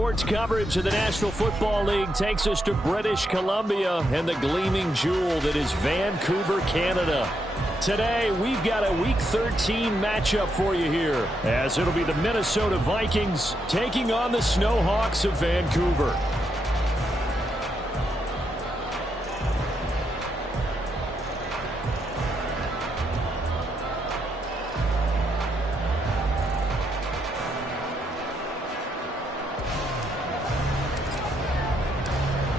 Sports coverage of the National Football League takes us to British Columbia and the gleaming jewel that is Vancouver, Canada. Today, we've got a Week 13 matchup for you here, as it'll be the Minnesota Vikings taking on the Snowhawks of Vancouver.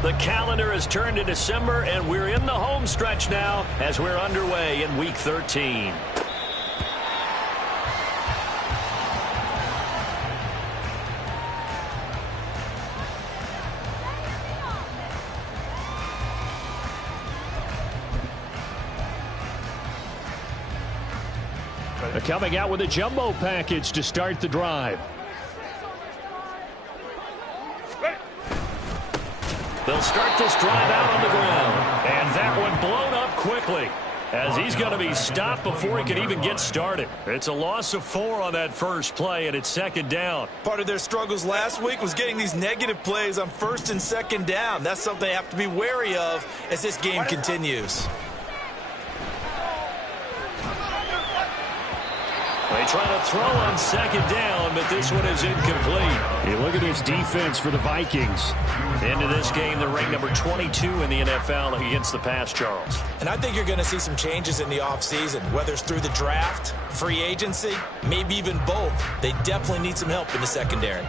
The calendar has turned to December, and we're in the home stretch now as we're underway in Week 13. They're coming out with a jumbo package to start the drive. They'll start this drive out on the ground. And that one blown up quickly, as he's going to be stopped before he can even get started. It's a loss of 4 on that first play, and it's second down. Part of their struggles last week was getting these negative plays on first and second down. That's something they have to be wary of as this game continues. They try to throw on second down, but this one is incomplete. You look at this defense for the Vikings. Into this game, they're ranked number 22 in the NFL against the pass, Charles. And I think you're going to see some changes in the offseason, whether it's through the draft, free agency, maybe even both. They definitely need some help in the secondary.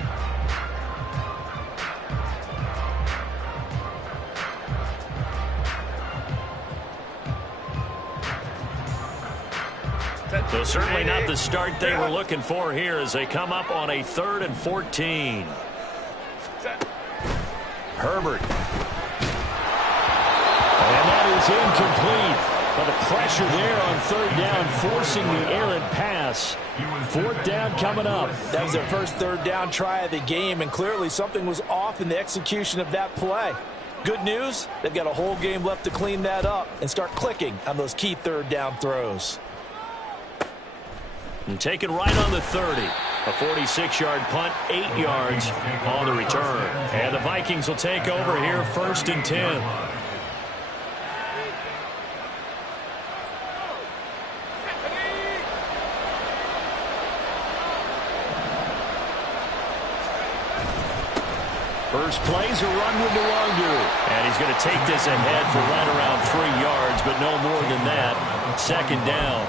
So certainly not the start they were looking for here as they come up on a 3rd and 14. Herbert. And that is incomplete. But the pressure there on 3rd down, forcing the errant pass. 4th down coming up. That was their first 3rd down try of the game, and clearly something was off in the execution of that play. Good news, they've got a whole game left to clean that up and start clicking on those key 3rd down throws. And taken right on the 30. A 46-yard punt, 8 yards on the return. And the Vikings will take over here 1st and 10. First plays a run with Nwangu. And he's going to take this ahead for right around 3 yards, but no more than that. 2nd down.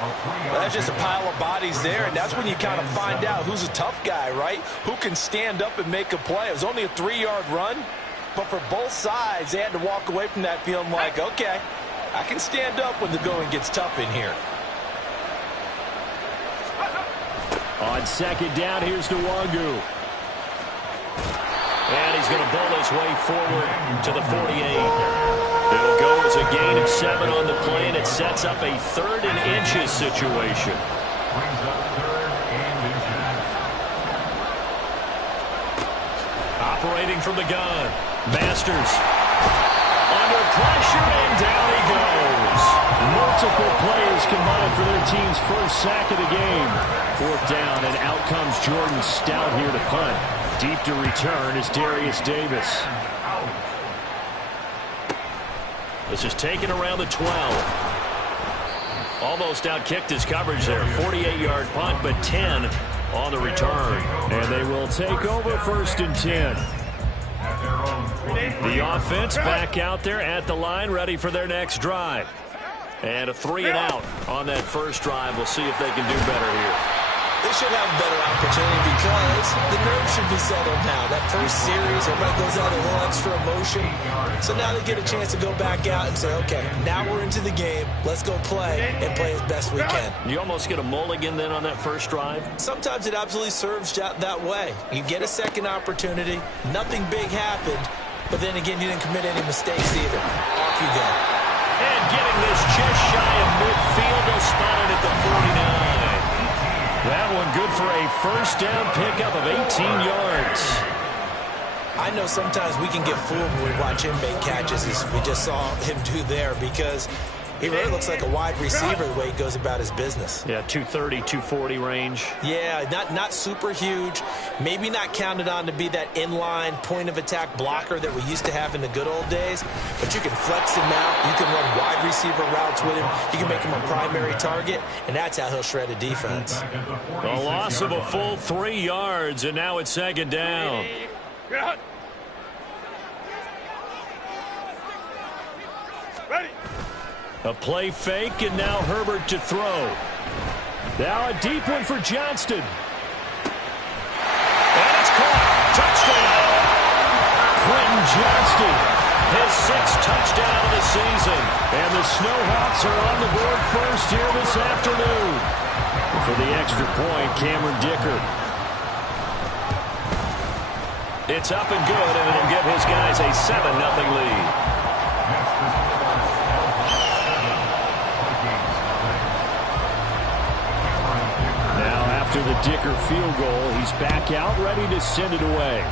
Well, that's just a pile of bodies there, and that's when you kind of find out who's a tough guy, right? Who can stand up and make a play. It was only a 3-yard run, but for both sides, they had to walk away from that feeling like, okay, I can stand up when the going gets tough in here. On 2nd down, here's Nwangu. And he's going to bowl his way forward to the 48. It'll go as a gain of 7 on the play, and it sets up a 3rd and inches situation. Operating from the gun. Masters. Under pressure, and down he goes. Multiple players combined for their team's first sack of the game. 4th down, and out comes Jordan Stout here to punt. Deep to return is Darius Davis. This is taken around the 12. Almost outkicked his coverage there. 48-yard punt, but 10 on the return. And they will take over 1st and 10. The offense back out there at the line, ready for their next drive. And a 3 and out on that first drive. We'll see if they can do better here. They should have a better opportunity because the nerves should be settled now. That first series, everybody goes out a little extra emotion. So now they get a chance to go back out and say, okay, now we're into the game. Let's go play and play as best we can. You almost get a mulligan then on that first drive? Sometimes it absolutely serves that way. You get a second opportunity. Nothing big happened. But then again, you didn't commit any mistakes either. Off you go. And getting this just shy of midfield, they'll spot it at the 49. That one good for a first down pickup of 18 yards. I know sometimes we can get fooled when we watch him make catches, as we just saw him do there, because He really looks like a wide receiver the way he goes about his business. Yeah, 230, 240 range. Yeah, not super huge. Maybe not counted on to be that inline point-of-attack blocker that we used to have in the good old days. But you can flex him out. You can run wide receiver routes with him. You can make him a primary target, and that's how he'll shred a defense. A loss of a full 3 yards, and now it's second down. A play fake, and now Herbert to throw. Now a deep one for Johnston. And it's caught. Touchdown. Quentin Johnston, his 6th touchdown of the season. And the Snowhawks are on the board first here this afternoon. For the extra point, Cameron Dicker. It's up and good, and it'll give his guys a 7-0 lead. After the Dicker field goal, he's back out, ready to send it away.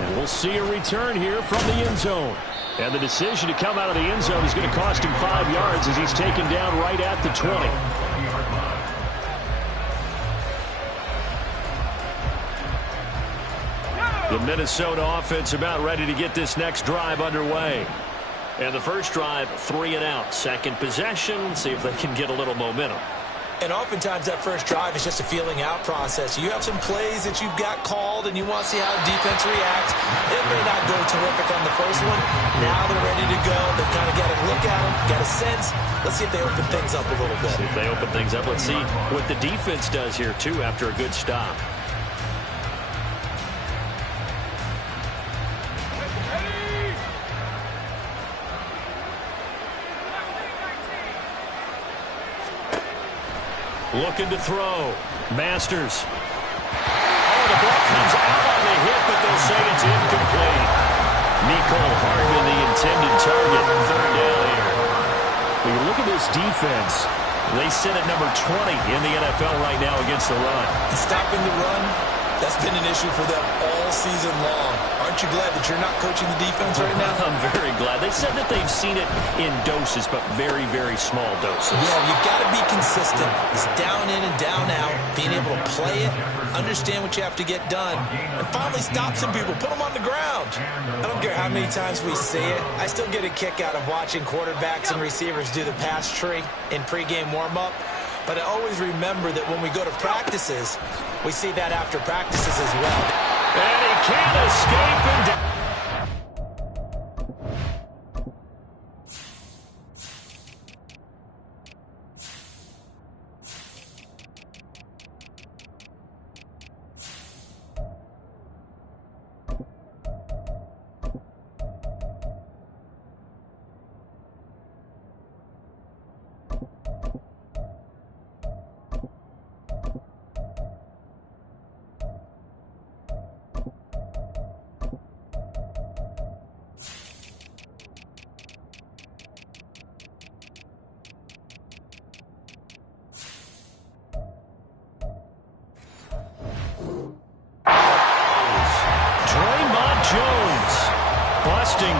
And we'll see a return here from the end zone. And the decision to come out of the end zone is going to cost him 5 yards as he's taken down right at the 20. The Minnesota offense about ready to get this next drive underway. And the first drive, 3 and out. Second possession, see if they can get a little momentum. And oftentimes that first drive is just a feeling out process. You have some plays that you've got called and you want to see how the defense reacts. It may not go terrific on the first one. Now they're ready to go. They've kind of got to look at them, got a sense. Let's see if they open things up a little bit. See if they open things up. Let's see what the defense does here, too, after a good stop. Looking to throw. Masters. Oh, the ball comes out on the hit, but they'll say it's incomplete. Nicole Hardman, the intended target. Third down here. When you look at this defense, they sit at number 20 in the NFL right now against the run. Stopping the run, that's been an issue for them all season long. Aren't you glad that you're not coaching the defense right now? I'm very glad. They said that they've seen it in doses, but very, very small doses. Yeah, you've got to be consistent. It's down in and down out, being able to play it, understand what you have to get done, and finally stop some people, put them on the ground. I don't care how many times we see it. I still get a kick out of watching quarterbacks and receivers do the pass tree in pregame warm-up. But I always remember that when we go to practices, we see that after practices as well. And he can't escape and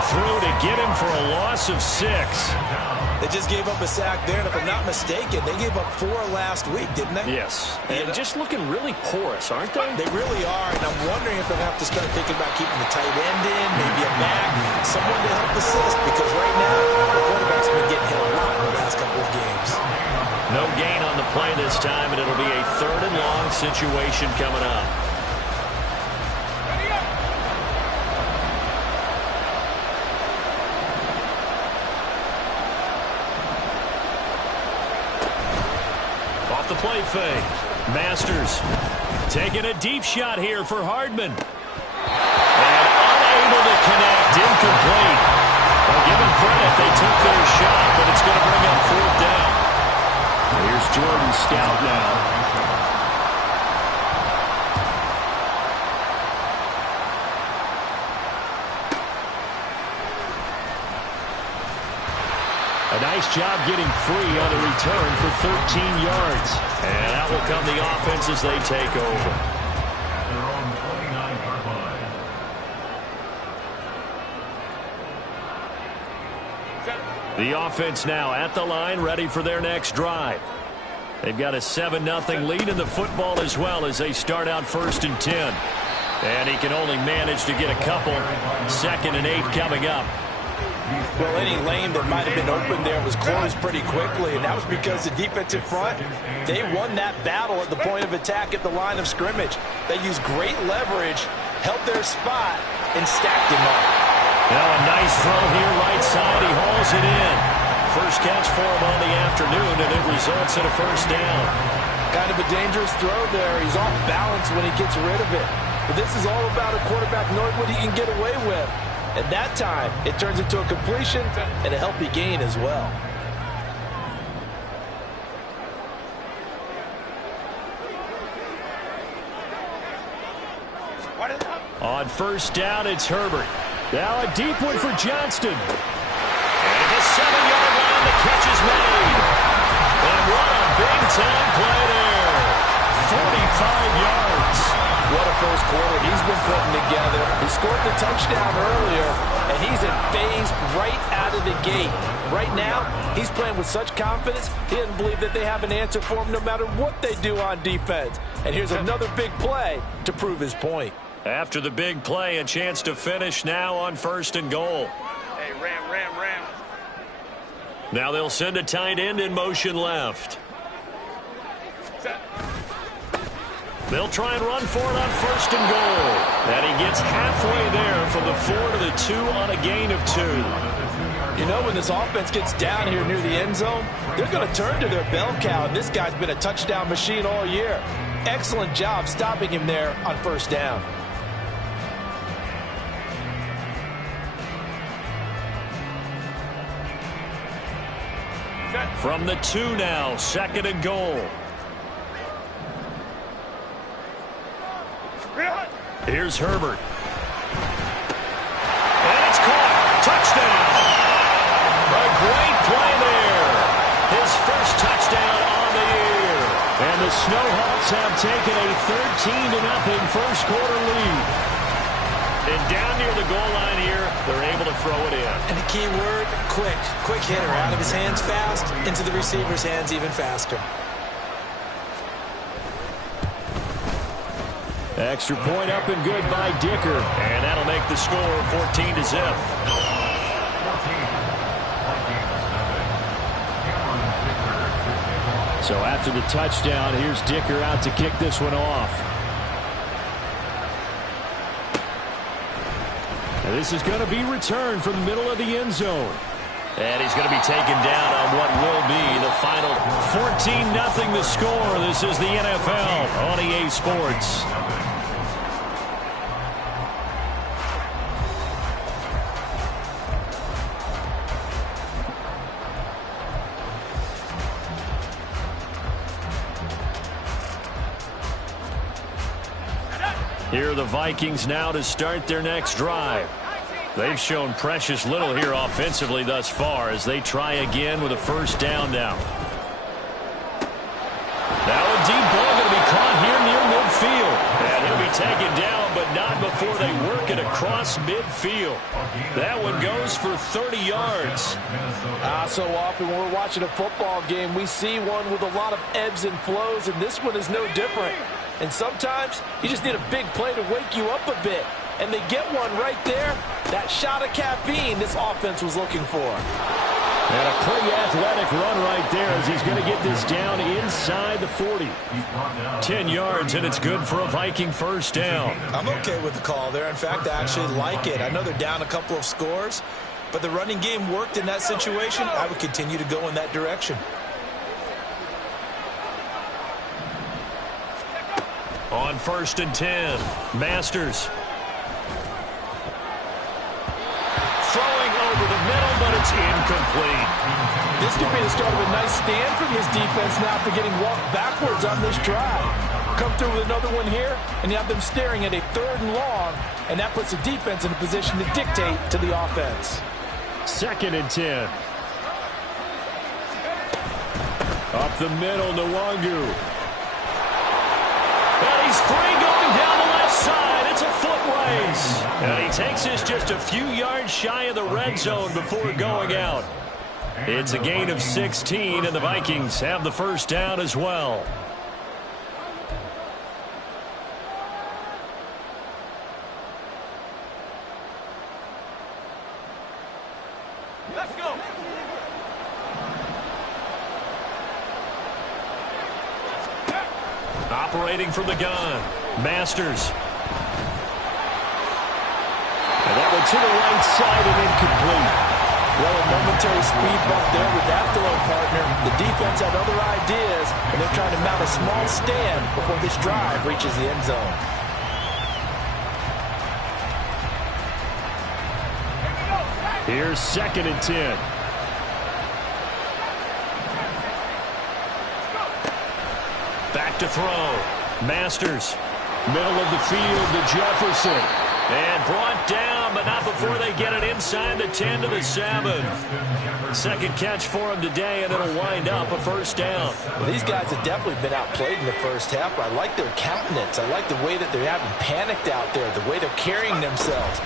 through to get him for a loss of 6. They just gave up a sack there, and if I'm not mistaken, they gave up 4 last week, didn't they? Yes. And just looking really porous, aren't they? They really are, and I'm wondering if they'll have to start thinking about keeping the tight end in, maybe a back, someone to help assist, because right now, the quarterback's been getting hit a lot in the last couple of games. No gain on the play this time, and it'll be a 3rd and long situation coming up. The play fake. Masters taking a deep shot here for Hardman. And unable to connect. Incomplete. Well, give them credit. They took their shot, but it's going to bring up 4th down. Here's Jordan Stout now. A nice job getting free on the return for 13 yards. And that will come the offense as they take over. They're on 29-yard line. The offense now at the line, ready for their next drive. They've got a 7-0 lead in the football as well as they start out 1st and 10. And he can only manage to get a couple. 2nd and 8 coming up. Well, any lane that might have been open there was closed pretty quickly, and that was because the defensive front, they won that battle at the point of attack at the line of scrimmage. They used great leverage, held their spot, and stacked him up. Now a nice throw here right side. He hauls it in. First catch for him on the afternoon, and it results in a 1st down. Kind of a dangerous throw there. He's off balance when he gets rid of it. But this is all about a quarterback knowing what he can get away with. At that time, it turns into a completion and a healthy gain as well. On 1st down, it's Herbert. Now a deep one for Johnston. And at the 7-yard line, the catch is made. And what a big-time play there. 45 yards. What a first quarter he's been putting together. He scored the touchdown earlier, and he's in phase right out of the gate. Right now, he's playing with such confidence, he doesn't believe that they have an answer for him no matter what they do on defense. And here's another big play to prove his point. After the big play, a chance to finish now on 1st and goal. Hey, Ram. Now they'll send a tight end in motion left. Set. They'll try and run for it on 1st and goal. And he gets halfway there from the 4 to the 2 on a gain of 2. You know, when this offense gets down here near the end zone, they're going to turn to their bell cow. And this guy's been a touchdown machine all year. Excellent job stopping him there on 1st down. From the 2 now, 2nd and goal. Here's Herbert. And it's caught. Touchdown. A great play there. His first touchdown on the year. And the Snowhawks have taken a 13-0 first quarter lead. And down near the goal line here, they're able to throw it in. And the key word, quick. Quick hitter. Out of his hands fast, into the receiver's hands even faster. Extra point up and good by Dicker. And that'll make the score 14-0. So after the touchdown, here's Dicker out to kick this one off. And this is going to be returned from the middle of the end zone. And he's going to be taken down on what will be the final 14-0 the score. This is the NFL on EA Sports. Here are the Vikings now to start their next drive. They've shown precious little here offensively thus far as they try again with a 1st down now. Now a deep ball going to be caught here near midfield. And he'll be taken down, but not before they work it across midfield. That one goes for 30 yards. So often when we're watching a football game, we see one with a lot of ebbs and flows, and this one is no different. And sometimes you just need a big play to wake you up a bit. And they get one right there. That shot of caffeine this offense was looking for. And a pretty athletic run right there as he's going to get this down inside the 40. 10 yards, and it's good for a Viking 1st down. I'm okay with the call there. In fact, I actually like it. I know they're down a couple of scores, but the running game worked in that situation. I would continue to go in that direction. On 1st and 10, Masters. Throwing over the middle, but it's incomplete. This could be the start of a nice stand from this defense now for getting walked backwards on this drive. Come through with another one here, and you have them staring at a 3rd and long, and that puts the defense in a position to dictate to the offense. 2nd and 10. Up the middle, Nwangu. And he's free going down the left side. It's a foot race. And he takes this just a few yards shy of the red zone before going out. It's a gain of 16, and the Vikings have the first down as well. Let's go. Operating from the gun, Masters. And that one to the right side and incomplete. Well, a momentary speed bump there with that throw partner. The defense had other ideas, and they're trying to mount a small stand before this drive reaches the end zone. Here's 2nd and 10. Back to throw. Masters. Middle of the field to Jefferson. And brought down, but not before they get it inside the 10 to the 7. Second catch for him today, and it'll wind up a first down. Well, these guys have definitely been outplayed in the first half. I like their countenance. I like the way that they're having panicked out there, the way they're carrying themselves.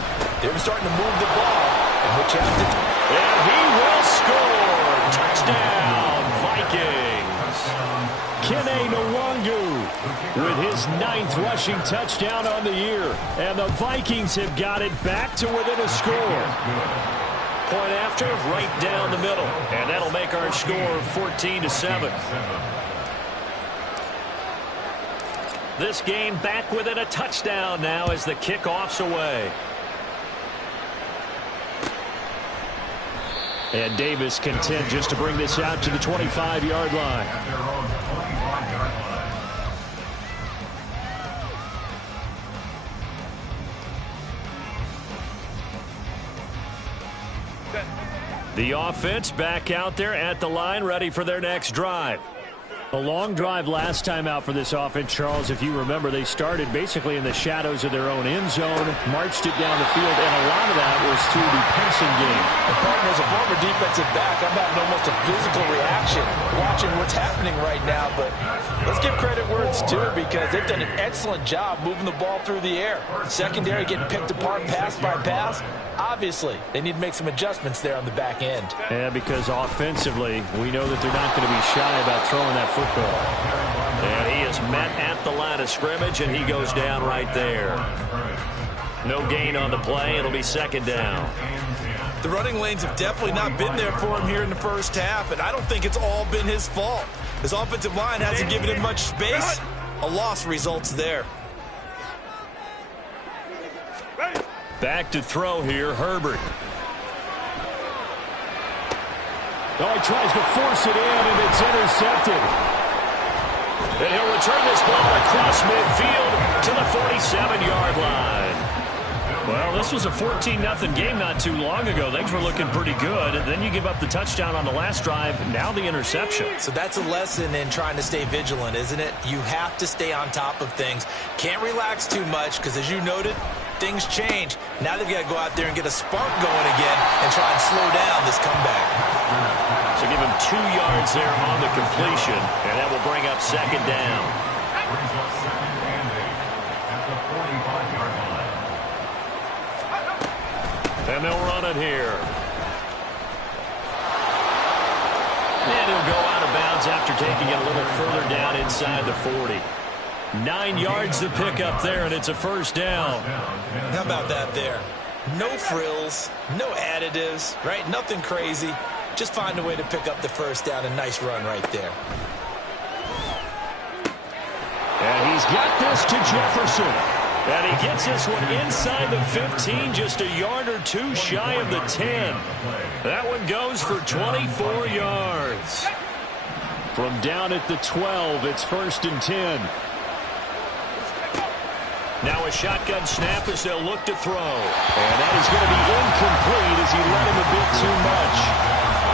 They're starting to move the ball. And he will score. Touchdown, Vikings. Kene Nwangu with his 9th rushing touchdown on the year. And the Vikings have got it back to within a score. Point after, right down the middle. And that'll make our score 14-7. This game back within a touchdown now as the kickoff's away. And Davis content just to bring this out to the 25-yard line. The offense back out there at the line, ready for their next drive. A long drive last time out for this offense, Charles. If you remember, they started basically in the shadows of their own end zone, marched it down the field, and a lot of that was through the passing game. And partner, as a former defensive back, I'm having almost a physical reaction watching what's happening right now. But let's give credit where it's due, because they've done an excellent job moving the ball through the air. Secondary getting picked apart pass by pass. Obviously, they need to make some adjustments there on the back end. Yeah, because offensively, we know that they're not going to be shy about throwing that football. And he is met at the line of scrimmage, and he goes down right there. No gain on the play. It'll be 2nd down. The running lanes have definitely not been there for him here in the first half, and I don't think it's all been his fault. His offensive line hasn't given him much space. A loss results there. Back to throw here, Herbert. Oh, he tries to force it in, and it's intercepted. And he'll return this ball across midfield to the 47-yard line. Well, this was a 14-0 game not too long ago. Things were looking pretty good. And then you give up the touchdown on the last drive. Now the interception. So that's a lesson in trying to stay vigilant, isn't it? You have to stay on top of things. Can't relax too much because, as you noted, things change. Now they've got to go out there and get a spark going again and try and slow down this comeback. So give him 2 yards there on the completion, and that will bring up 2nd down. And they'll run it here. And he'll go out of bounds after taking it a little further down inside the 40. 9 yards to pick up there, and it's a first down. How about that there? No frills, no additives, right? Nothing crazy. Just find a way to pick up the first down. A nice run right there. And he's got this to Jefferson. And he gets this one inside the 15, just a yard or two shy of the 10. That one goes for 24 yards. From down at the 12, it's 1st and 10. Now a shotgun snap as they'll look to throw. And that is going to be incomplete as he let him a bit too much.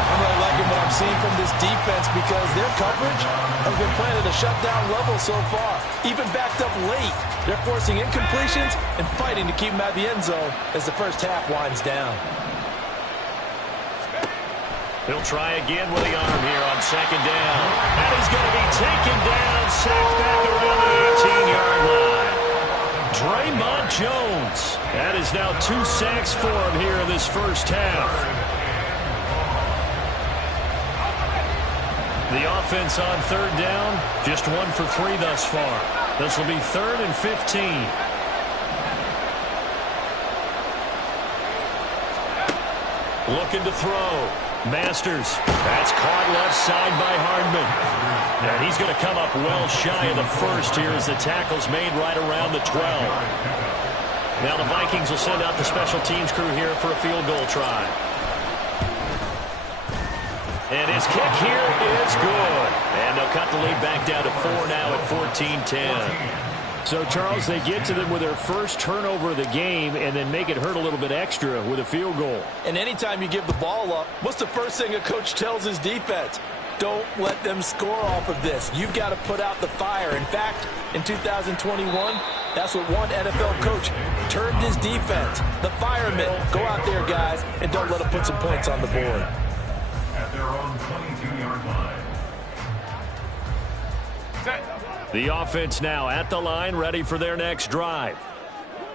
I'm really liking what I'm seeing from this defense because their coverage has been playing at a shutdown level so far. Even backed up late, they're forcing incompletions and fighting to keep them out of the end zone as the first half winds down. He'll try again with the arm here on 2nd down. And he's going to be taken down, sacked back around the 18-yard line. Draymond Jones. That is now 2 sacks for him here in this first half. The offense on third down, just 1 for 3 thus far. This will be 3rd and 15. Looking to throw. Masters. That's caught left side by Hardman. And he's going to come up well shy of the first here as the tackle's made right around the 12. Now the Vikings will send out the special teams crew here for a field goal try. And his kick here is good. And they'll cut the lead back down to 4 now at 14-10. So, Charles, they get to them with their first turnover of the game and then make it hurt a little bit extra with a field goal. And anytime you give the ball up, what's the first thing a coach tells his defense? Don't let them score off of this. You've got to put out the fire. In fact, in 2021, that's what one NFL coach termed his defense. The firemen. Go out there, guys, and don't let them put some points on the board. At their own 22-yard line. The offense now at the line, ready for their next drive.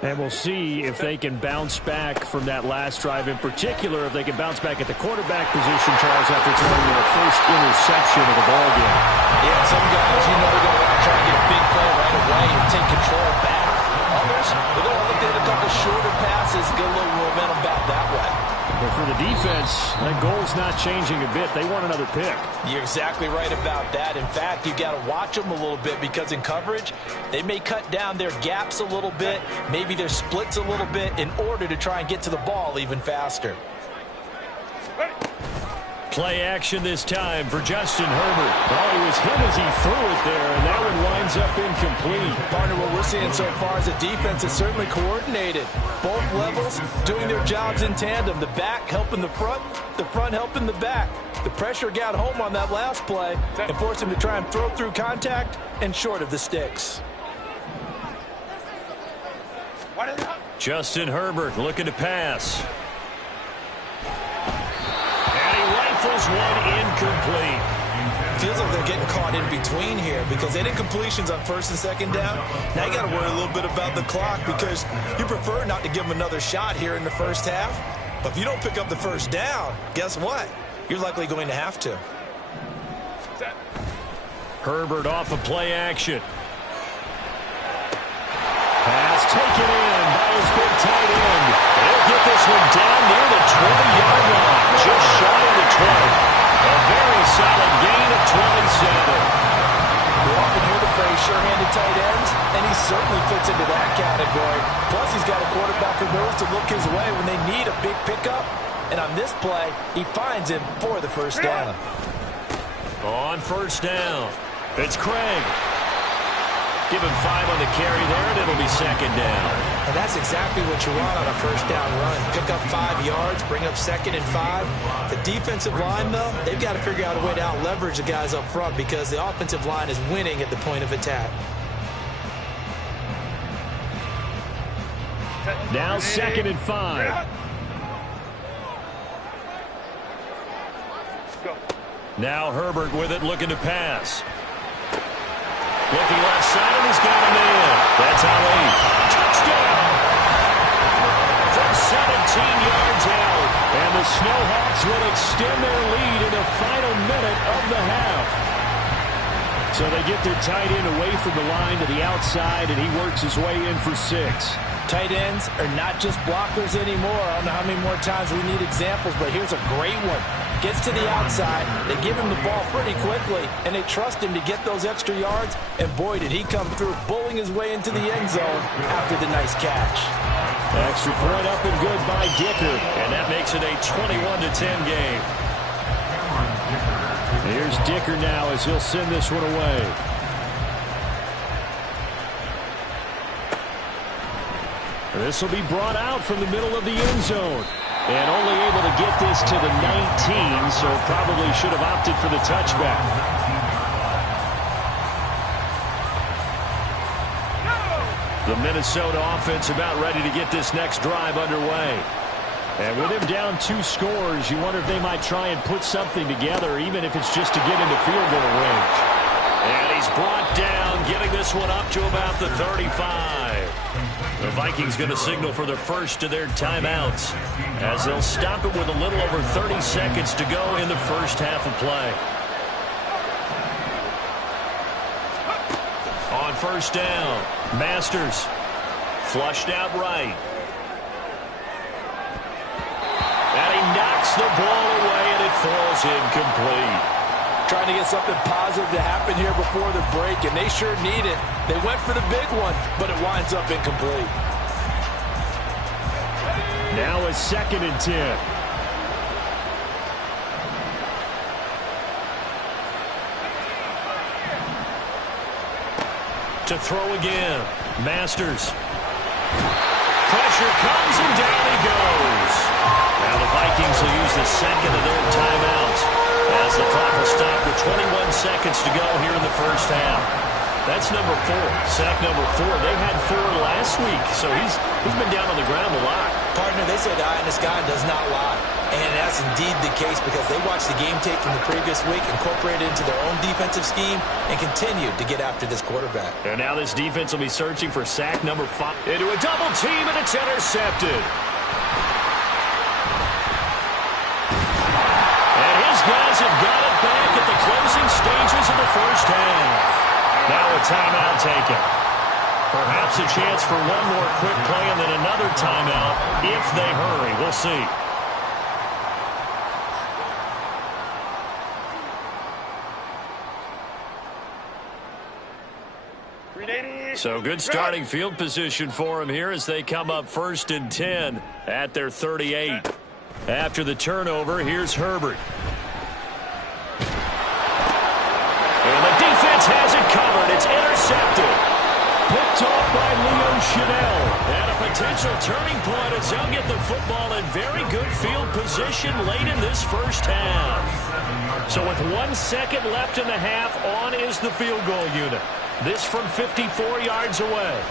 And we'll see if they can bounce back from that last drive, in particular if they can bounce back at the quarterback position, Charles, after throwing their first interception of the ballgame. Yeah, some guys, they're going to want to try to get a big play right away and take control back. Others, they're going to look at a couple shorter passes, get a little momentum back that way. But for the defense, that goal's not changing a bit. They want another pick. You're exactly right about that. In fact, you got to watch them a little bit because in coverage, they may cut down their gaps a little bit, maybe their splits a little bit in order to try and get to the ball even faster. Play action this time for Justin Herbert. Oh, he was hit as he threw it there, and that one winds up incomplete. Partner, what we're seeing so far is the defense is certainly coordinated. Both levels doing their jobs in tandem. The back helping the front helping the back. The pressure got home on that last play and forced him to try and throw through contact and short of the sticks. Justin Herbert looking to pass. Rifles one incomplete. Feels like they're getting caught in between here because they did completions on 1st and 2nd down. Now you got to worry a little bit about the clock because you prefer not to give them another shot here in the first half. But if you don't pick up the first down, guess what? You're likely going to have to. Herbert off of play action. Pass taken in by his big tight end. They'll get this one down near the 20-yard line, just shy of the 20. A very solid gain of 27. We often hear the phrase sure-handed tight ends, and he certainly fits into that category. Plus, he's got a quarterback who knows to look his way when they need a big pickup. And on this play, he finds him for the first down. On first down, it's Craig. Give him 5 on the carry there, and it'll be 2nd down. And that's exactly what you want on a first down run. Pick up 5 yards, bring up 2nd and 5. The defensive line, though, they've got to figure out a way to out-leverage the guys up front because the offensive line is winning at the point of attack. Now 2nd and 5. Now Herbert with it, looking to pass. Looking left side, and he's got him in. That's Ali. Touchdown! From 17 yards out. And the Snowhawks will extend their lead in the final minute of the half. So they get their tight end away from the line to the outside, and he works his way in for 6. Tight ends are not just blockers anymore. I don't know how many more times we need examples, but here's a great one. Gets to the outside, they give him the ball pretty quickly, and they trust him to get those extra yards, and boy, did he come through, bullying his way into the end zone after the nice catch. Extra point up and good by Dicker, and that makes it a 21-10 game. Here's Dicker now as he'll send this one away. This will be brought out from the middle of the end zone. And only able to get this to the 19, so probably should have opted for the touchback. The Minnesota offense about ready to get this next drive underway. And with him down 2 scores, you wonder if they might try and put something together, even if it's just to get into field goal range. And he's brought down, getting this one up to about the 35. The Vikings going to signal for the first of their timeouts as they'll stop it with a little over 30 seconds to go in the first half of play. first down. Masters flushed out right. And he knocks the ball away, and it falls incomplete. Trying to get something positive to happen here before the break, and they sure need it. They went for the big one, but it winds up incomplete. Now a 2nd and 10. To throw again. Masters. Pressure comes, and down he goes. Now the Vikings will use the 2nd of their timeouts as the clock will stop with 21 seconds to go here in the first half. That's number 4. Sack number 4. They had 4 last week, so he's been down on the ground a lot. Partner, they say the eye in the sky does not lie. And that's indeed the case because they watched the game tape from the previous week, incorporated it into their own defensive scheme, and continued to get after this quarterback. And now this defense will be searching for sack number 5. Into a double team, and it's intercepted. And his guys have got it back at the closing stages of the first half. Now a timeout taken. Perhaps a chance for one more quick play and then another timeout if they hurry. We'll see. So good starting field position for him here as they come up 1st and 10 at their 38. After the turnover, here's Herbert. And the defense has it covered. It's intercepted. Picked off by Leo Chanel. And a potential turning point as they'll get the football in very good field position late in this first half. So with 1 second left in the half, on is the field goal unit. This from 54 yards away.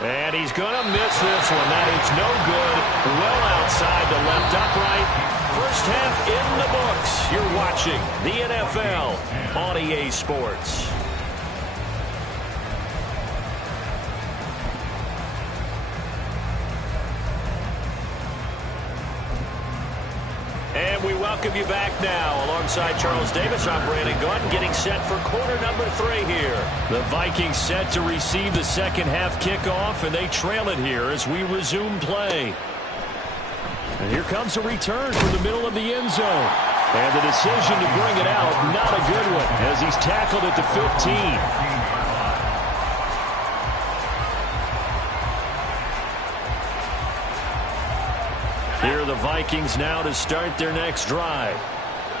And he's going to miss this one. That is no good. Well outside the left upright. First half in the books. You're watching the NFL on EA Sports. And we welcome you back now. Alongside Charles Davis, I'm Brandon Gordon, getting set for quarter number 3 here. The Vikings set to receive the second half kickoff, and they trail it here as we resume play. And here comes a return from the middle of the end zone. And the decision to bring it out, not a good one, as he's tackled at the 15. Here are the Vikings now to start their next drive.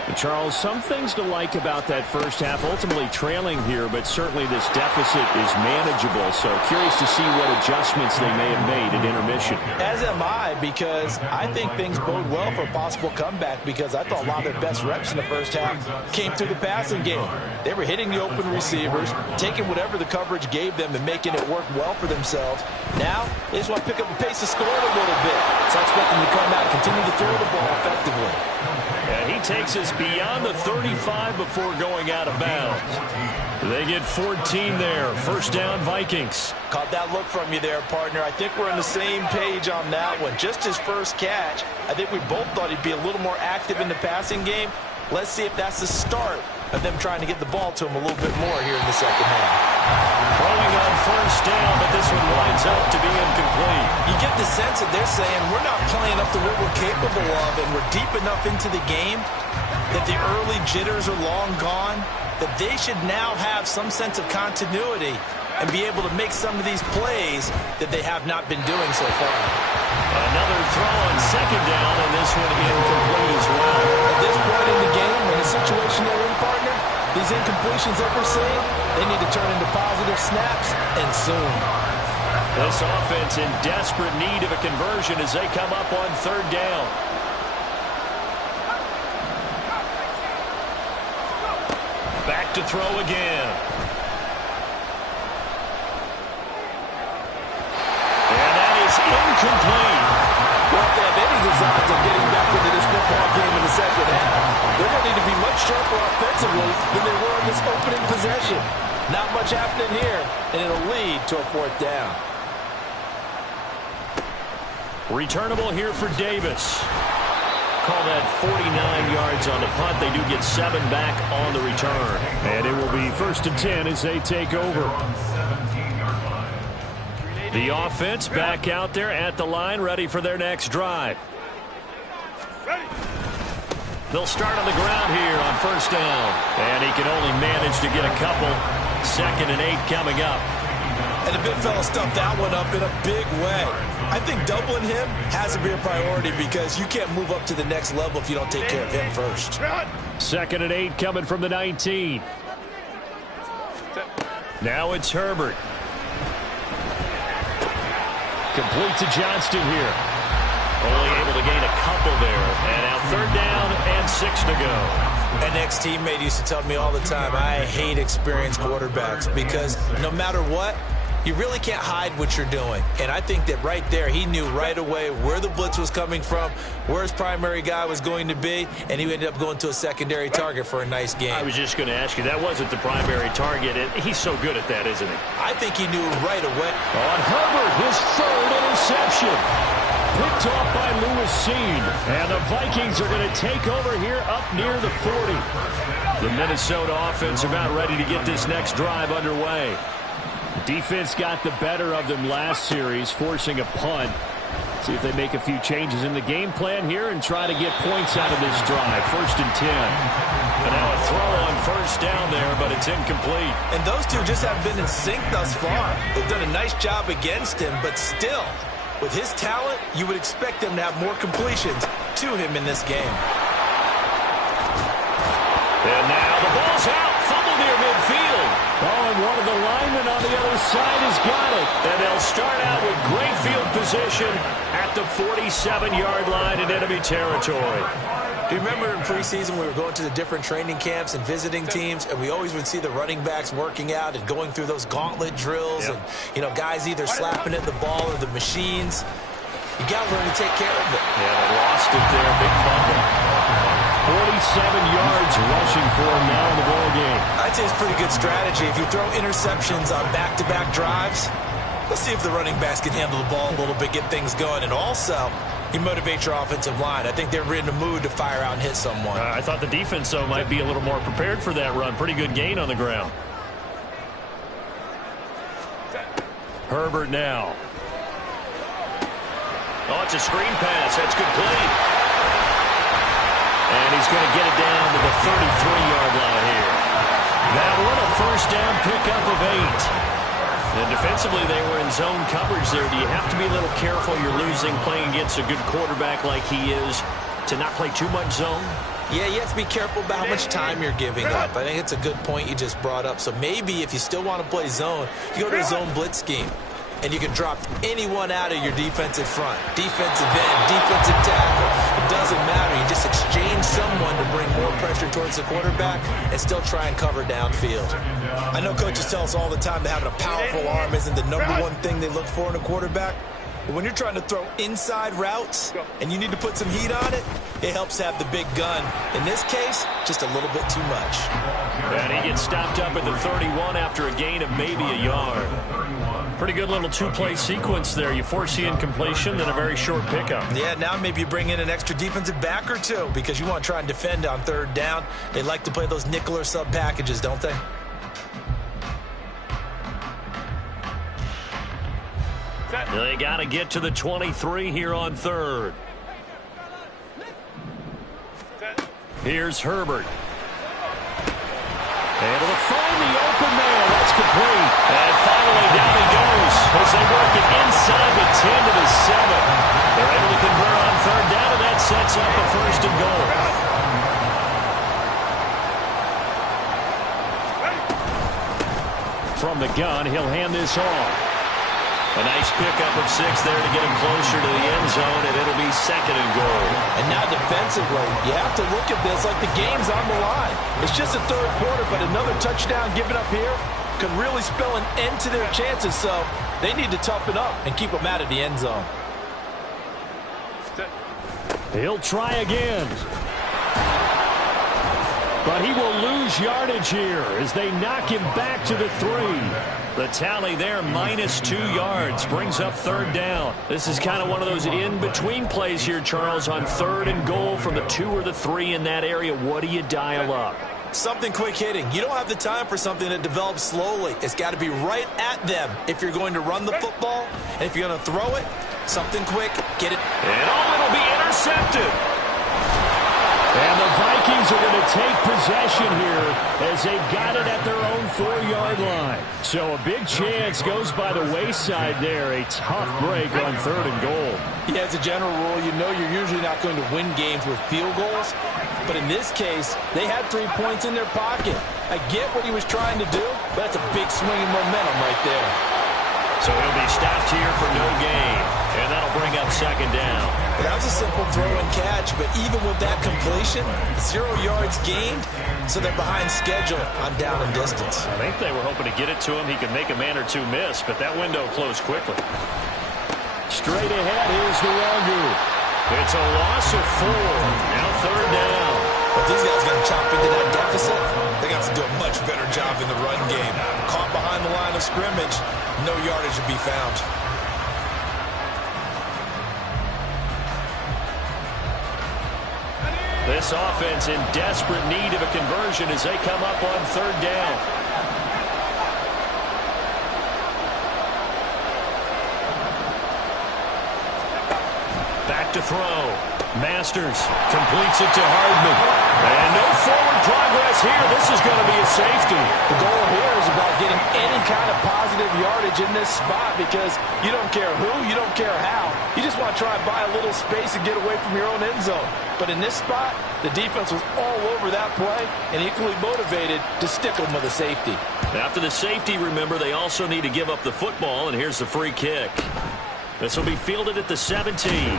And Charles, some things to like about that first half. Ultimately trailing here, but certainly this deficit is manageable. So curious to see what adjustments they may have made at intermission. As am I, because I think things bode well for a possible comeback, because I thought a lot of their best reps in the first half came through the passing game. They were hitting the open receivers, taking whatever the coverage gave them and making it work well for themselves. Now, they just want to pick up the pace of scoring a little bit. So I expect them to come out and continue to throw the ball effectively. And he takes us beyond the 35 before going out of bounds. They get 14 there. First down, Vikings. Caught that look from you there, partner. I think we're on the same page on that one. Just his first catch, I think we both thought he'd be a little more active in the passing game. Let's see if that's the start of them trying to get the ball to him a little bit more here in the second half. Throwing on first down, but this one winds up to be incomplete. You get the sense that they're saying we're not playing up to what we're capable of, and we're deep enough into the game that the early jitters are long gone, that they should now have some sense of continuity and be able to make some of these plays that they have not been doing so far. Another throw on second down, and this one incomplete as well. At this point in the game, in the situation they're in, partner, these incompletions that we're seeing, they need to turn into positive snaps, and soon. This offense in desperate need of a conversion as they come up on third down. Back to throw again. And that is incomplete. Well, if they have any designs of getting back into this football game in the second half, they're going to need to be much sharper offensively than they were in this opening possession. Not much happening here, and it'll lead to a fourth down. Returnable here for Davis. call that 49 yards on the punt. They do get 7 back on the return. And it will be 1st and 10 as they take over. The offense back out there at the line, ready for their next drive. They'll start on the ground here on 1st down. And he can only manage to get a couple. 2nd and 8 coming up. And the big fella stuffed that one up in a big way. I think doubling him has to be a priority because you can't move up to the next level if you don't take care of him first. 2nd and 8 coming from the 19. Now it's Herbert. Complete to Johnston here. Only able to gain a couple there. And now 3rd down and 6 to go. An ex-teammate used to tell me all the time, I hate experienced quarterbacks because no matter what, you really can't hide what you're doing. And I think that right there, he knew right away where the blitz was coming from, where his primary guy was going to be, and he ended up going to a secondary target for a nice game. I was just going to ask you, that wasn't the primary target, and he's so good at that, isn't he? I think he knew right away. On Herbert, his 3rd interception. Picked off by Lewis Seen. And the Vikings are going to take over here up near the 40. The Minnesota offense about ready to get this next drive underway. Defense got the better of them last series, forcing a punt. See if they make a few changes in the game plan here and try to get points out of this drive. 1st and 10. And now a throw on 1st down there, but it's incomplete. And those two just haven't been in sync thus far. They've done a nice job against him, but still, with his talent, you would expect them to have more completions to him in this game. And now the ball's out. Fumble near midfield. Oh, and one of the linemen on the other side has got it. And they'll start out with great field position at the 47-yard line in enemy territory. Do you remember in preseason we were going to the different training camps and visiting teams, and we always would see the running backs working out and going through those gauntlet drills, and, you know, guys either slapping at the ball or the machines. You got to learn to take care of it. Yeah, they lost it there. Big fumble. 47 yards rushing for him now in the ball game. I'd say it's pretty good strategy. If you throw interceptions on back-to-back drives, let's see if the running backs can handle the ball a little bit, get things going, and also you motivate your offensive line. I think they're in the mood to fire out and hit someone. I thought the defense, though, might be a little more prepared for that run. Pretty good gain on the ground. Herbert now. Oh, it's a screen pass. That's complete. And he's going to get it down to the 33-yard line here. That one a 1st down pickup of 8. And defensively, they were in zone coverage there. Do you have to be a little careful? You're losing playing against a good quarterback like he is to not play too much zone? Yeah, you have to be careful about how much time you're giving up. I think it's a good point you just brought up. So maybe if you still want to play zone, you go to a zone blitz scheme. And you can drop anyone out of your defensive front. Defensive end, defensive tackle. It doesn't matter. You just exchange someone to bring more pressure towards the quarterback and still try and cover downfield. I know coaches tell us all the time that having a powerful arm isn't the #1 thing they look for in a quarterback. But when you're trying to throw inside routes and you need to put some heat on it, it helps have the big gun. In this case, just a little bit too much. And he gets stopped up at the 31 after a gain of maybe a yard. Pretty good little two-play sequence there. You force the incompletion, then a very short pickup. Yeah, now maybe you bring in an extra defensive back or two because you want to try and defend on 3rd down. They like to play those nickel or sub packages, don't they? They got to get to the 23 here on 3rd. Here's Herbert. Able to find the open man. That's complete. And finally down he goes as they work it inside the 10 to the 7. They're able to convert on 3rd down, and that sets up a 1st and goal. From the gun, he'll hand this off. A nice pickup of 6 there to get him closer to the end zone, and it'll be 2nd and goal. And now defensively, you have to look at this like the game's on the line. It's just a 3rd quarter, but another touchdown given up here could really spell an end to their chances, so they need to toughen up and keep them out of the end zone. He'll try again. But he will lose yardage here as they knock him back to the 3. The tally there, -2 yards, brings up 3rd down. This is kind of one of those in-between plays here, Charles, on 3rd and goal from the 2 or the 3 in that area. What do you dial up? Something quick hitting. You don't have the time for something that develops slowly. It's got to be right at them if you're going to run the football. And if you're going to throw it, something quick, get it. And it'll be intercepted. And the Vikings are going to take possession here as they've got it at their own 4-yard line. So a big chance goes by the wayside there. A tough break on 3rd and goal. Yeah, as a general rule, you know you're usually not going to win games with field goals. But in this case, they had 3 points in their pocket. I get what he was trying to do, but that's a big swing in momentum right there. So he'll be stopped here for no gain. And that'll bring up 2nd down. That was a simple throw and catch, but even with that completion, 0 yards gained, so they're behind schedule on down and distance. I think they were hoping to get it to him. He could make a man or two miss, but that window closed quickly. Straight ahead, here's the Wagyu. It's a loss of 4. Now 3rd down. But these guys going to chop into that deficit. They got to do a much better job in the run game. Caught behind the line of scrimmage, no yardage to be found. This offense in desperate need of a conversion as they come up on 3rd down. Back to throw. Masters completes it to Hardman. And no forward progress here. This is going to be a safety. The goal here is about getting any kind of positive yardage in this spot because you don't care who, you don't care how. You just want to try and buy a little space and get away from your own end zone. But in this spot, the defense was all over that play and equally motivated to stick them with a safety. After the safety, remember, they also need to give up the football, and here's the free kick. This will be fielded at the 17.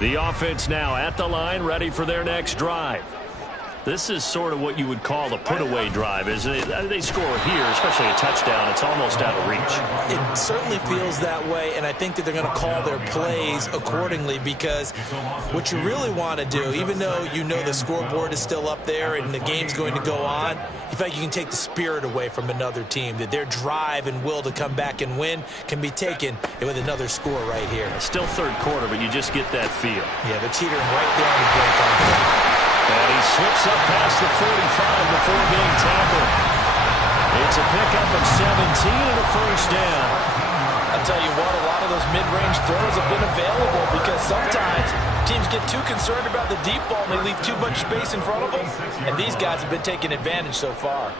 The offense now at the line, ready for their next drive. This is sort of what you would call a put-away drive, isn't it? They score here, especially a touchdown. It's almost out of reach. It certainly feels that way, and I think that they're going to call their plays accordingly because what you really want to do, even though you know the scoreboard is still up there and the game's going to go on, you feel like you can take the spirit away from another team, that their drive and will to come back and win can be taken with another score right here. It's still 3rd quarter, but you just get that feel. Yeah, they're teetering right down the break on that. And he slips up past the 45 before being tackled. It's a pickup of 17 and a 1st down. I'll tell you what, a lot of those mid-range throws have been available because sometimes teams get too concerned about the deep ball and they leave too much space in front of them. And these guys have been taking advantage so far.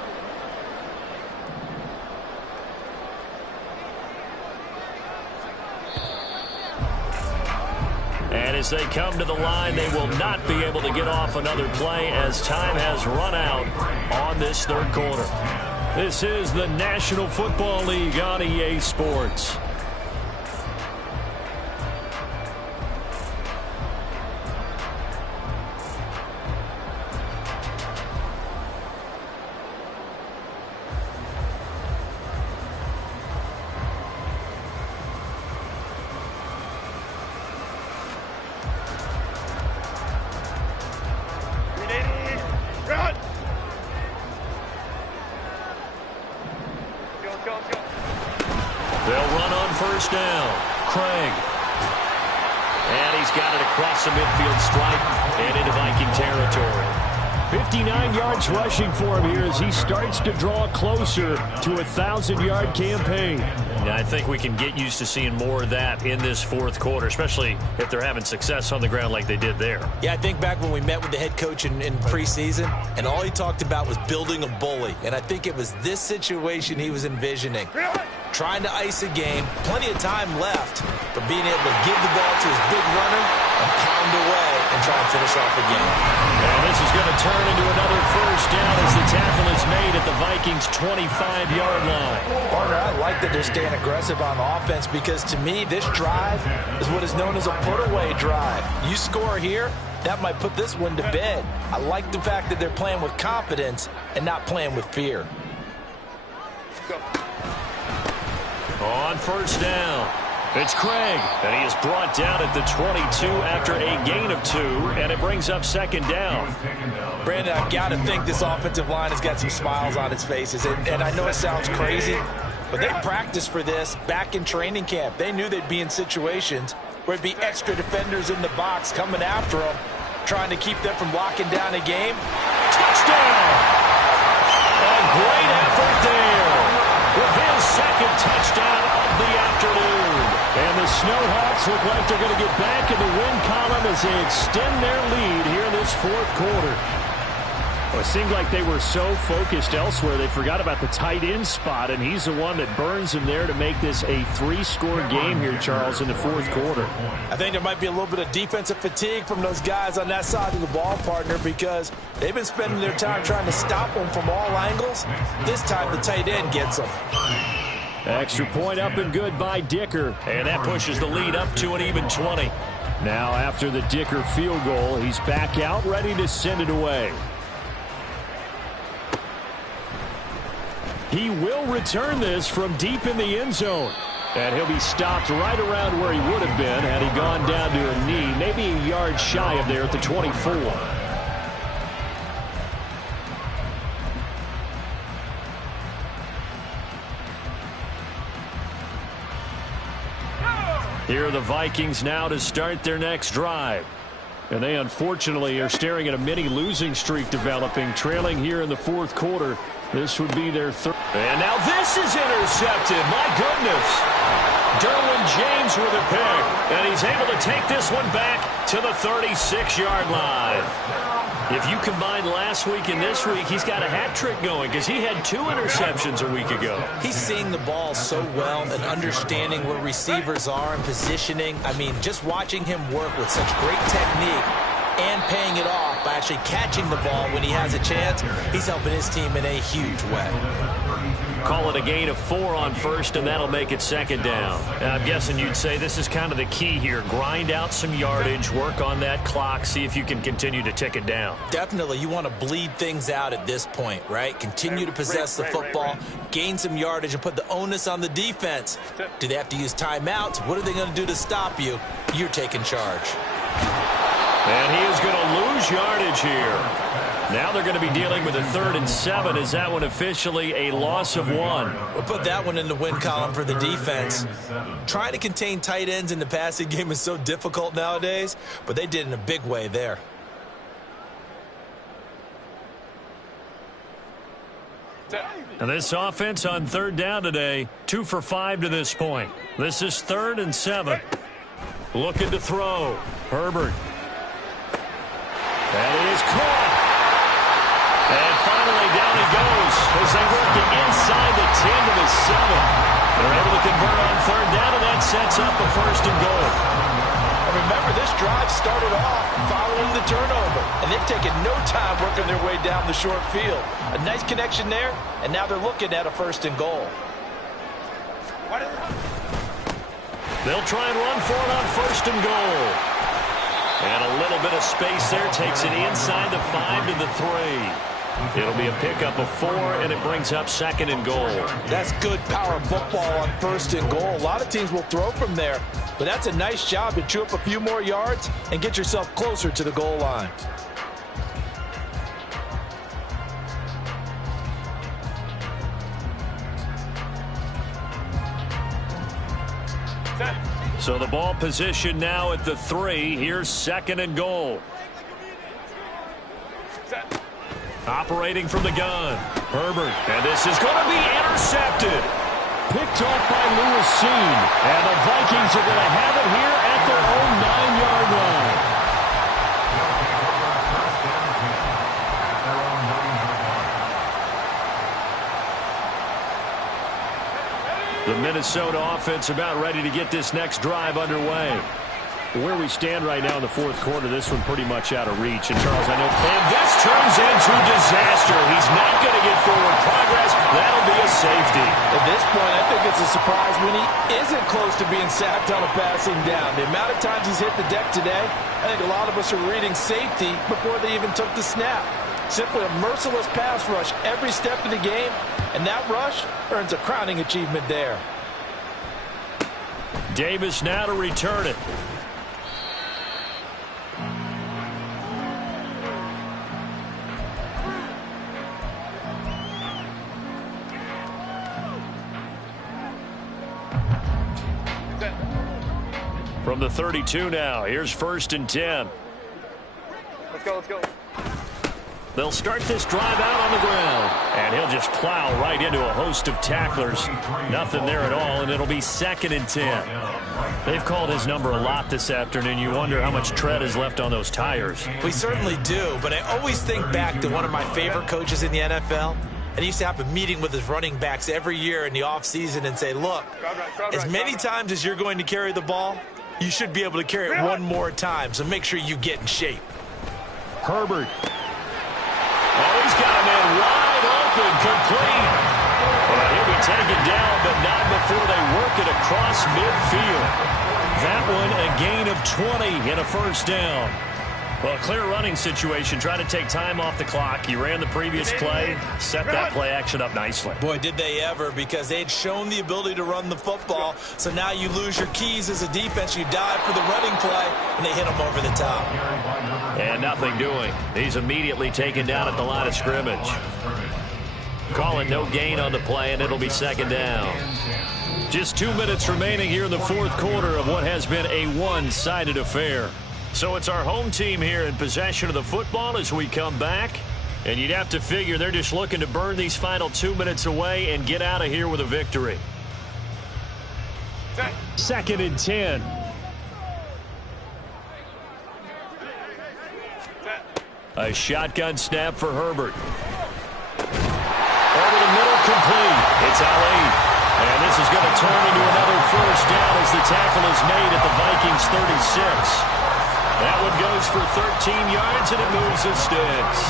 And as they come to the line, they will not be able to get off another play as time has run out on this 3rd quarter. This is the National Football League on EA Sports. They'll run on 1st down. Craig. And he's got it across the midfield stripe and into Viking territory. 59 yards rushing for him here as he starts to draw closer to a 1,000-yard campaign. Yeah, I think we can get used to seeing more of that in this 4th quarter, especially if they're having success on the ground like they did there. Yeah, I think back when we met with the head coach in preseason, and all he talked about was building a bully. And I think it was this situation he was envisioning. Trying to ice a game, plenty of time left, but being able to give the ball to his big runner and pound away and try and finish off the game. And this is going to turn into another 1st down as the tackle is made at the Vikings' 25-yard line. Partner, I like that they're staying aggressive on offense because to me, this drive is what is known as a put-away drive. You score here, that might put this one to bed. I like the fact that they're playing with confidence and not playing with fear. On first down, it's Craig, and he is brought down at the 22 after a gain of 2, and it brings up second down. Brandon, I've got to think this offensive line has got some smiles on its faces, and I know it sounds crazy, but they practiced for this back in training camp. They knew they'd be in situations where it'd be extra defenders in the box coming after them, trying to keep them from locking down a game. Touchdown! A great effort there with his second touchdown of the afternoon. And the Snowhawks look like they're going to get back in the win column as they extend their lead here in this fourth quarter. Well, it seemed like they were so focused elsewhere they forgot about the tight end spot, and he's the one that burns them there to make this a 3-score game here, Charles, in the fourth quarter. I think there might be a little bit of defensive fatigue from those guys on that side of the ball, partner, because they've been spending their time trying to stop them from all angles. This time the tight end gets them. Extra point up and good by Dicker, and that pushes the lead up to an even 20. Now after the Dicker field goal, he's back out ready to send it away. He will return this from deep in the end zone. And he'll be stopped right around where he would have been had he gone down to a knee, maybe a yard shy of there at the 24. Here are the Vikings now to start their next drive. And they unfortunately are staring at a mini losing streak developing, trailing here in the fourth quarter. This would be their third. And now this is intercepted. My goodness. Derwin James with a pick. And he's able to take this one back to the 36-yard line. If you combine last week and this week, he's got a hat trick going because he had 2 interceptions a week ago. He's seeing the ball so well and understanding where receivers are and positioning. I mean, just watching him work with such great technique and paying it off by actually catching the ball when he has a chance, he's helping his team in a huge way. Call it a gain of 4 on first, and that'll make it second down. And I'm guessing you'd say this is kind of the key here. Grind out some yardage, work on that clock, see if you can continue to tick it down. Definitely. You want to bleed things out at this point, right? Continue to possess the football, gain some yardage, and put the onus on the defense. Do they have to use timeouts? What are they going to do to stop you? You're taking charge. And he is going to lose yardage here. Now they're going to be dealing with a 3rd and 7. Is that one officially a loss of 1? We'll put that one in the win column for the defense. Trying to contain tight ends in the passing game is so difficult nowadays, but they did in a big way there. And this offense on 3rd down today, 2 for 5 to this point. This is 3rd and 7. Looking to throw. Herbert. That is caught. And finally down he goes as they work it inside the 10 to the 7. They're able to convert on 3rd down, and that sets up a 1st and goal. And remember, this drive started off following the turnover, and they've taken no time working their way down the short field. A nice connection there, and now they're looking at a 1st and goal. They'll try and run for it on 1st and goal. And a little bit of space there takes it inside the 5 to the 3. It'll be a pickup of 4, and it brings up 2nd and goal. That's good power football on 1st and goal. A lot of teams will throw from there, but that's a nice job to chew up a few more yards and get yourself closer to the goal line. So the ball position now at the 3. Here's 2nd and goal. Operating from the gun. Herbert. And this is going to be intercepted. Picked off by Lewis Seen. And the Vikings are going to have it here at their own 9-yard line. The Minnesota offense about ready to get this next drive underway. Where we stand right now in the fourth quarter, this one pretty much out of reach. And Charles, I know. And this turns into disaster. He's not going to get forward progress. That'll be a safety. At this point, I think it's a surprise when he isn't close to being sacked on a passing down. The amount of times he's hit the deck today, I think a lot of us are reading safety before they even took the snap. Simply a merciless pass rush every step of the game, and that rush earns a crowning achievement there. Davis now to return it. From the 32 now, here's 1st and 10. Let's go, let's go. They'll start this drive out on the ground, and he'll just plow right into a host of tacklers. Nothing there at all, and it'll be 2nd and 10. They've called his number a lot this afternoon. You wonder how much tread is left on those tires. We certainly do, but I always think back to one of my favorite coaches in the NFL. And he used to have a meeting with his running backs every year in the offseason and say, look, as many times as you're going to carry the ball, you should be able to carry it one more time, so make sure you get in shape. Herbert. Oh, he's got a man wide open, complete. Well, he'll be taken down, but not before they work it across midfield. That one a gain of 20 and a 1st down. Well, clear running situation. Try to take time off the clock. He ran the previous play, set that play action up nicely. Boy, did they ever, because they'd shown the ability to run the football. So now you lose your keys as a defense. You dive for the running play, and they hit him over the top. And nothing doing. He's immediately taken down at the line of scrimmage. Calling no gain on the play, and it'll be 2nd down. Just 2 minutes remaining here in the 4th quarter of what has been a one-sided affair. So it's our home team here in possession of the football as we come back. And you'd have to figure they're just looking to burn these final 2 minutes away and get out of here with a victory. 2nd and 10. A shotgun snap for Herbert. Over the middle, complete. It's Ali. And this is going to turn into another 1st down as the tackle is made at the Vikings 36. That one goes for 13 yards, and it moves the sticks.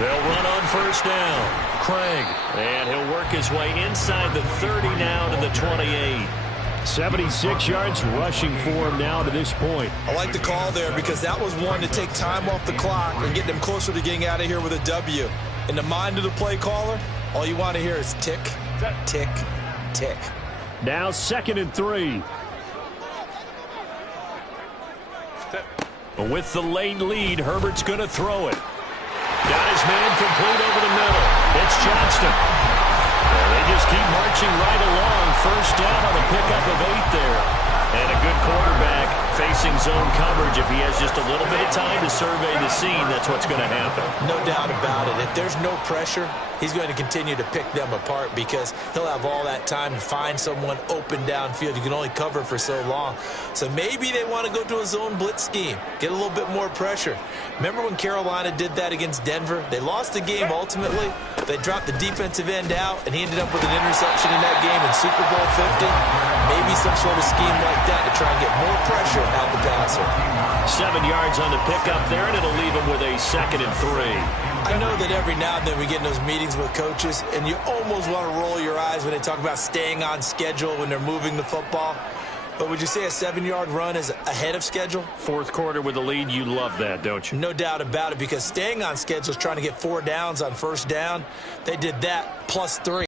They'll run on 1st down. Craig. And he'll work his way inside the 30 now to the 28. 76 yards rushing for him now to this point. I like the call there because that was one to take time off the clock and get them closer to getting out of here with a W. In the mind of the play caller, all you want to hear is tick, tick, tick. Now 2nd and 3. With the late lead, Herbert's going to throw it. Got his man complete over the middle. It's Johnston. And they just keep marching right along. 1st down on a pickup of 8 there. And a good quarterback facing zone coverage. If he has just a little bit of time to survey the scene, that's what's going to happen. No doubt about it. If there's no pressure, he's going to continue to pick them apart because he'll have all that time to find someone open downfield. You can only cover for so long. So maybe they want to go to a zone blitz scheme, get a little bit more pressure. Remember when Carolina did that against Denver? They lost the game ultimately. They dropped the defensive end out, and he ended up with an interception in that game in Super Bowl 50. Maybe some sort of scheme like that to try and get more pressure out the passer. 7 yards on the pickup there, and it'll leave him with a 2nd and 3. I know that every now and then we get in those meetings with coaches, and you almost want to roll your eyes when they talk about staying on schedule when they're moving the football. But would you say a 7-yard run is ahead of schedule? 4th quarter with the lead, you love that, don't you? No doubt about it, because staying on schedule is trying to get 4 downs on 1st down. They did that plus 3.